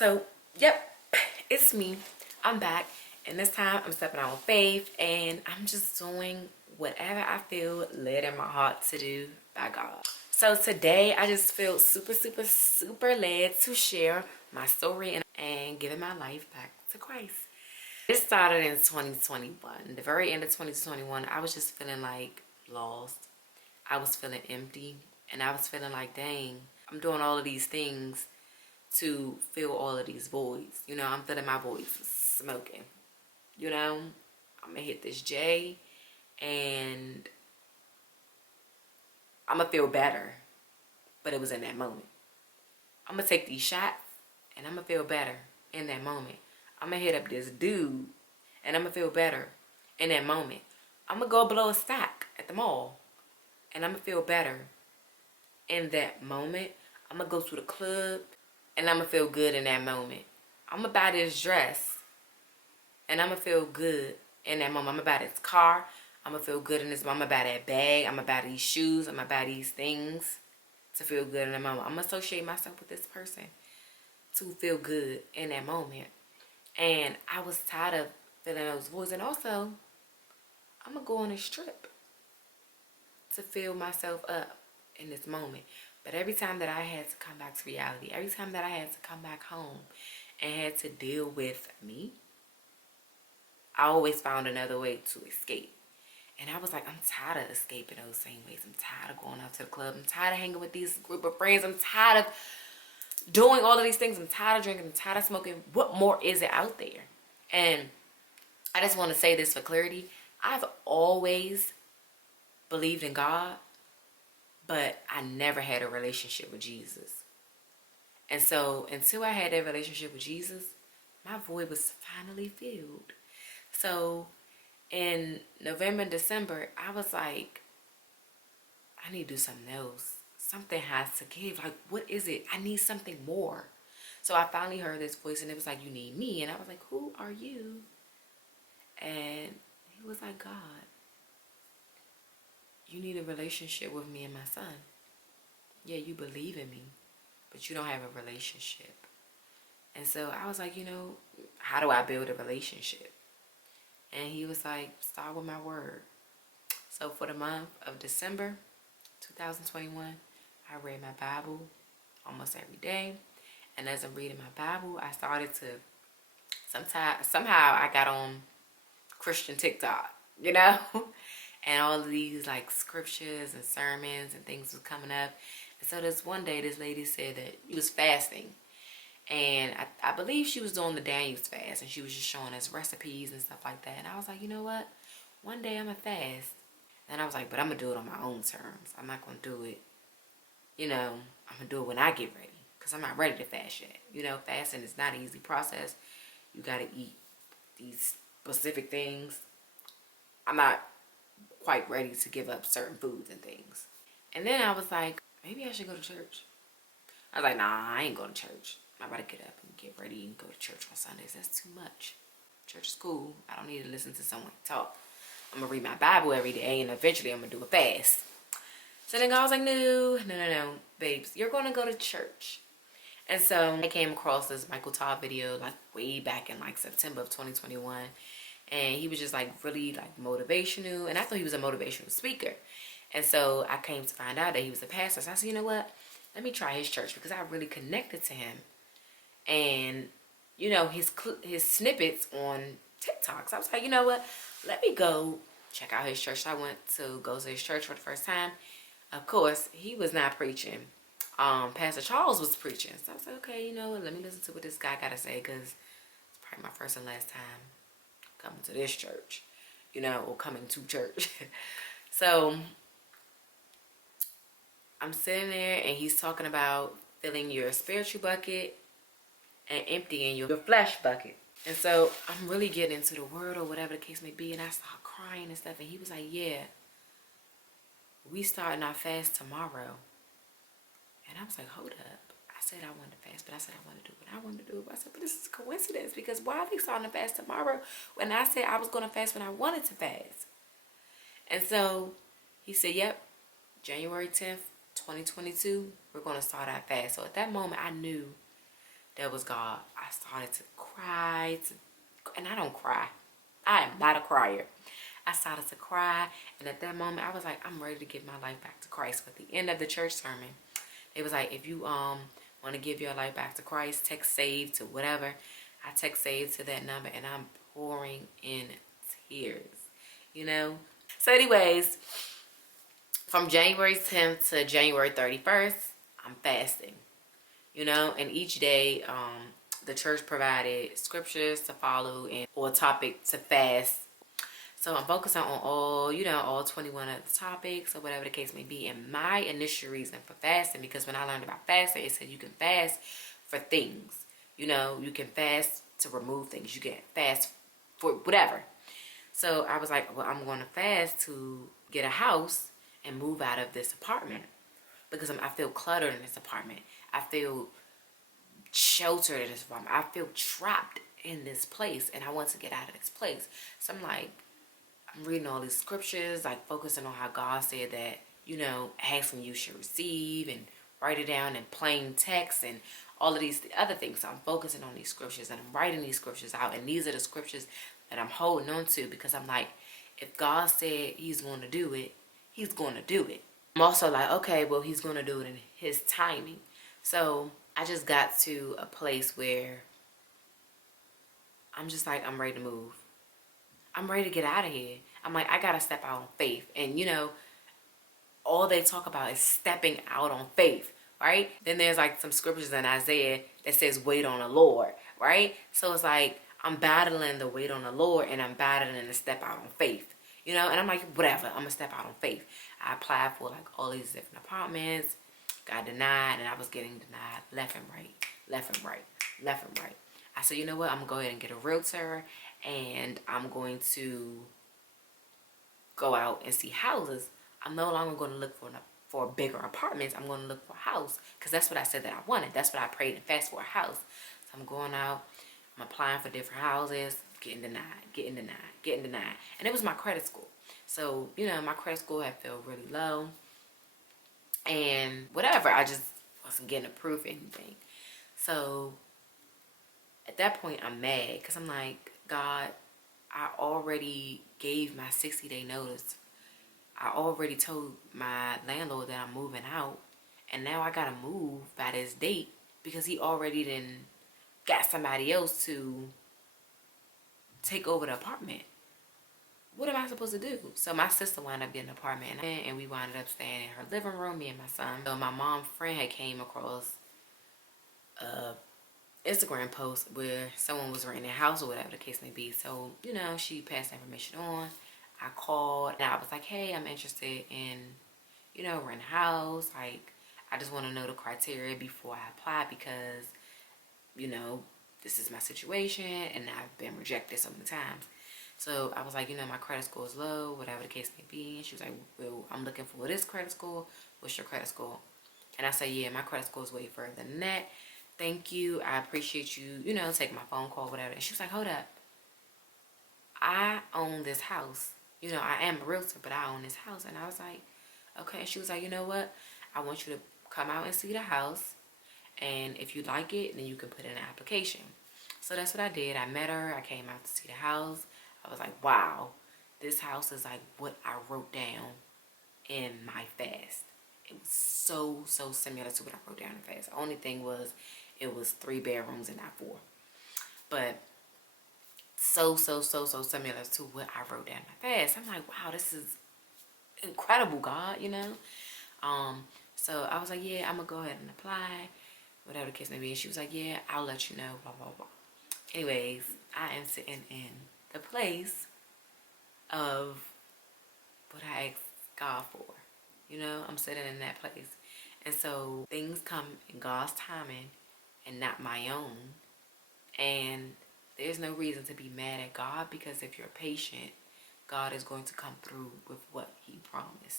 So, yep, it's me. I'm back. And this time I'm stepping out on faith and I'm just doing whatever I feel led in my heart to do by God. So today I just feel super led to share my story and giving my life back to Christ. It started in 2021. The very end of 2021, I was just feeling like lost. I was feeling empty and I was feeling like, dang, I'm doing all of these things to fill all of these voids. You know, I'm filling my voids with smoking. You know, I'm gonna hit this J and I'm gonna feel better. But it was in that moment. I'm gonna take these shots and I'm gonna feel better in that moment. I'm gonna hit up this dude and I'm gonna feel better in that moment. I'm gonna go blow a stack at the mall and I'm gonna feel better in that moment. I'm gonna go to the club and I'm gonna feel good in that moment. I'm gonna buy this dress and I'm gonna feel good in that moment. I'm gonna buy this car. I'm gonna feel good in this moment. I'm gonna buy that bag. I'm gonna buy these shoes. I'm gonna buy these things to feel good in that moment. I'm gonna associate myself with this person to feel good in that moment. And I was tired of feeling those voids. And also, I'm gonna go on a trip to fill myself up in this moment. But every time that I had to come back to reality, every time that I had to come back home and had to deal with me, I always found another way to escape. And I was like, I'm tired of escaping those same ways. I'm tired of going out to the club. I'm tired of hanging with these group of friends. I'm tired of doing all of these things. I'm tired of drinking. I'm tired of smoking. What more is it out there? And I just want to say this for clarity. I've always believed in God, but I never had a relationship with Jesus. And so until I had that relationship with Jesus, my void was finally filled. So in November and December, I was like, I need to do something else. Something has to give. Like, what is it? I need something more. So I finally heard this voice and it was like, you need me. And I was like, who are you? And he was like, God, you need a relationship with me and my son. Yeah, you believe in me, but you don't have a relationship. And so I was like, you know, how do I build a relationship? And he was like, start with my word. So for the month of December 2021, I read my Bible almost every day. And as I'm reading my Bible, I started to somehow I got on Christian TikTok, you know? And all of these like scriptures and sermons and things was coming up. And so this one day, this lady said that she was fasting. And I believe she was doing the Daniel's fast. And she was just showing us recipes and stuff like that. And I was like, you know what? One day I'm going to fast. And I was like, but I'm going to do it on my own terms. I'm not going to do it, you know, I'm going to do it when I get ready. Because I'm not ready to fast yet. You know, fasting is not an easy process. You got to eat these specific things. I'm not quite ready to give up certain foods and things. And then I was like, maybe I should go to church. I was like, nah, I ain't going to church. I'm about to get up and get ready and go to church on Sundays. That's too much. Church is cool. I don't need to listen to someone talk. I'm going to read my Bible every day and eventually I'm going to do a fast. So then I was like, no, babes, you're going to go to church. And so I came across this Michael Todd video like way back in like September of 2021. And he was just like really like motivational. And I thought he was a motivational speaker. And so I came to find out that he was a pastor. So I said, you know what? Let me try his church because I really connected to him. And, you know, his snippets on TikTok. So I was like, you know what? Let me go check out his church. So I went to go to his church for the first time. Of course, he was not preaching. Pastor Charles was preaching. So I was like, okay, you know what? Let me listen to what this guy got to say because it's probably my first and last time coming to this church, you know, or coming to church. So I'm sitting there and he's talking about filling your spiritual bucket and emptying your flesh bucket. And so I'm really getting into the word or whatever the case may be. And I started crying and stuff. And he was like, yeah, we starting our fast tomorrow. And I was like, hold up. I said I wanted to fast, but I said I wanted to do what I wanted to do. I said, but this is a coincidence because why are they starting to fast tomorrow when I said I was going to fast when I wanted to fast? And so he said, yep, January 10th, 2022, we're going to start our fast. So at that moment, I knew that was God. I started to cry, and I don't cry. I am not a crier. I started to cry, and at that moment, I was like, I'm ready to give my life back to Christ. But at the end of the church sermon, it was like, if you want to give your life back to Christ, text save to whatever. I text save to that number, and I'm pouring in tears, you know. So anyways, from January 10th to January 31st, I'm fasting, you know, and each day the church provided scriptures to follow and or a topic to fast. So I'm focusing on all, you know, all 21 of the topics or whatever the case may be. And my initial reason for fasting, because when I learned about fasting, it said you can fast for things. You know, you can fast to remove things. You can fast for whatever. So I was like, well, I'm going to fast to get a house and move out of this apartment because I feel cluttered in this apartment. I feel sheltered in this apartment. I feel trapped in this place, and I want to get out of this place. So I'm like, I'm reading all these scriptures, like focusing on how God said that, you know, asking you should receive, and write it down in plain text and all of these other things. So I'm focusing on these scriptures, and I'm writing these scriptures out, and these are the scriptures that I'm holding on to, because I'm like, if God said he's going to do it, he's going to do it. I'm also like, okay, well, he's going to do it in his timing. So I just got to a place where I'm just like, I'm ready to move. I'm ready to get out of here. I'm like, I got to step out on faith. And, you know, all they talk about is stepping out on faith, right? Then there's like some scriptures in Isaiah that says, wait on the Lord, right? So it's like, I'm battling the wait on the Lord, and I'm battling the step out on faith, you know? And I'm like, whatever, I'm going to step out on faith. I applied for like all these different apartments, got denied, and I was getting denied left and right, left and right, left and right. I said, you know what? I'm going to go ahead and get a realtor, and I'm going to go out and see houses. I'm no longer going to look for bigger apartments. I'm going to look for a house, because that's what I said that I wanted. That's what I prayed and fasted for, a house. So I'm going out. I'm applying for different houses, getting denied, getting denied, getting denied. And it was my credit score. So, you know, my credit score had felt really low. And whatever, I just wasn't getting approved for anything. So at that point, I'm mad, because I'm like, God, I already gave my 60-day notice. I already told my landlord that I'm moving out. And now I got to move by this date, because he already done got somebody else to take over the apartment. What am I supposed to do? So my sister wound up getting an apartment, and we wound up staying in her living room, me and my son. So my mom's friend had came across a Instagram post where someone was renting a house or whatever the case may be. So, you know, she passed the information on. I called, and I was like, hey, I'm interested in, you know, renting a house. Like, I just want to know the criteria before I apply, because, you know, this is my situation, and I've been rejected so many times. So I was like, you know, my credit score is low, whatever the case may be. And she was like, well, I'm looking for this credit score. What's your credit score? And I said, yeah, my credit score is way further than that. Thank you. I appreciate you, you know, taking my phone call, whatever. And she was like, hold up. I own this house. You know, I am a realtor, but I own this house. And I was like, okay. And she was like, you know what? I want you to come out and see the house. And if you like it, then you can put in an application. So that's what I did. I met her. I came out to see the house. I was like, wow, this house is like what I wrote down in my fast. It was so similar to what I wrote down in fast. The only thing was, it was 3 bedrooms and not 4. But so similar to what I wrote down in my fast. I'm like, wow, this is incredible, God, you know? So I was like, yeah, I'm gonna go ahead and apply, whatever the case may be. And she was like, yeah, I'll let you know, blah, blah, blah. Anyways, I am sitting in the place of what I asked God for. You know, I'm sitting in that place. And so things come in God's timing and not my own. And there's no reason to be mad at God, because if you're patient, God is going to come through with what he promised.